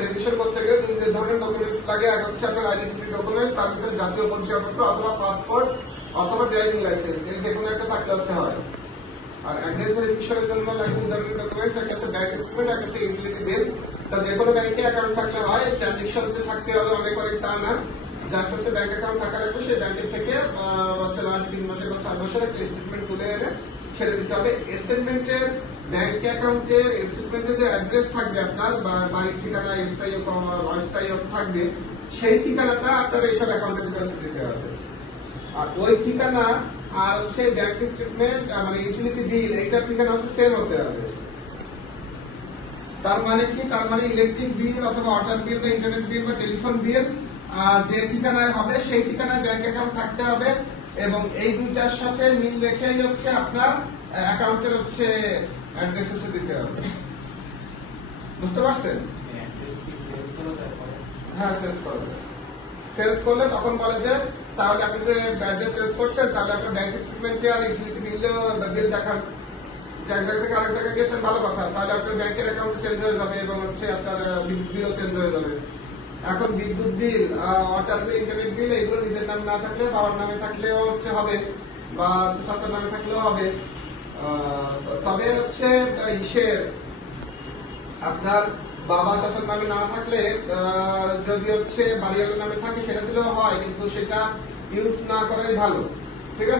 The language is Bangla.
ভেরিফিকেশন করতে গেলে যে ধরনের ডকুমেন্টস লাগে, এক হচ্ছে আপনার আইডেন্টিটি ডকুমেন্টস, তার ভিতরে জাতীয় পরিচয়পত্র অথবা পাসপোর্ট অথবা ড্রাইভিং লাইসেন্স, এর যে কোনো একটা থাকলে হচ্ছে হয়। আর অ্যাড্রেস ভেরিফিকেশনের জন্য লাগে দুই ধরনের ডকুমেন্টস, একটা হচ্ছে ব্যাংক স্টেটমেন্ট, একটা হচ্ছে ইউটিলিটি বিল। তা যে কোনো ব্যাংকে অ্যাকাউন্ট থাকলে হয়, ট্রানজেকশন যে থাকতে হবে অনেক অনেক তা না, যার কাছে ব্যাংক অ্যাকাউন্ট থাকা লাগবে সেই ব্যাংকের থেকে হচ্ছে লাস্ট 3 মাসের বা 4 মাসের একটা স্টেটমেন্ট তুলে এনে ছেড়ে দিতে হবে। স্টেটমেন্টের ব্যাংক অ্যাকাউন্টের স্টেটমেন্টে যে অ্যাড্রেস থাকবে আপনার বা বাড়ির ঠিকানা স্থায়ী অস্থায়ী থাকবে, সেই ঠিকানাটা আপনার এইসব অ্যাকাউন্টের ভিতরে দিতে হবে। আর ওই ঠিকানা আর সে ব্যাংক স্টেটমেন্ট মানে ইউটিলিটি বিল এইটার ঠিকানা হচ্ছে সেম হতে হবে। তার মানে কি? তার মানে ইলেকট্রিক বিল অথবা ওয়াটার বিল বা ইন্টারনেট বিল বা টেলিফোন বিল যে ঠিকানায় হবে সেই ঠিকানায় ব্যাংক অ্যাকাউন্ট থাকতে হবে, এবং এই দুইটার সাথে মিল রেখেই হচ্ছে আপনার অ্যাকাউন্টের হচ্ছে অ্যাড্রেস দিতে হবে। বুঝতে পারছেন? হ্যাঁ, সেলস করলে তখন বলে যে তাহলে আপনি যে অ্যাড্রেস সেলস করছেন তাহলে আপনার ব্যাংক স্টেটমেন্টে আর ইউটিলিটি বিল দেখান যে এক জায়গা থেকে আরেক জায়গায় গেছেন, ভালো কথা, তাহলে আপনার ব্যাংকের অ্যাকাউন্ট চেঞ্জ হয়ে যাবে এবং হচ্ছে আপনার বিদ্যুৎ বিলও চেঞ্জ হয়ে যাবে। এখন বিদ্যুৎ বিল, ওয়াটার বিল, ইন্টারনেট বিল এগুলো নিজের নামে না থাকলে বাবার নামে থাকলেও হচ্ছে হবে বা চাচার নামে থাকলেও হবে। তবে হচ্ছে আপনার বাবা চাচার নামে না থাকলে যদি হচ্ছে বাড়িওয়ালার নামে থাকে সেটা দিলেও হয়, কিন্তু সেটা ইউজ না করাই ভালো।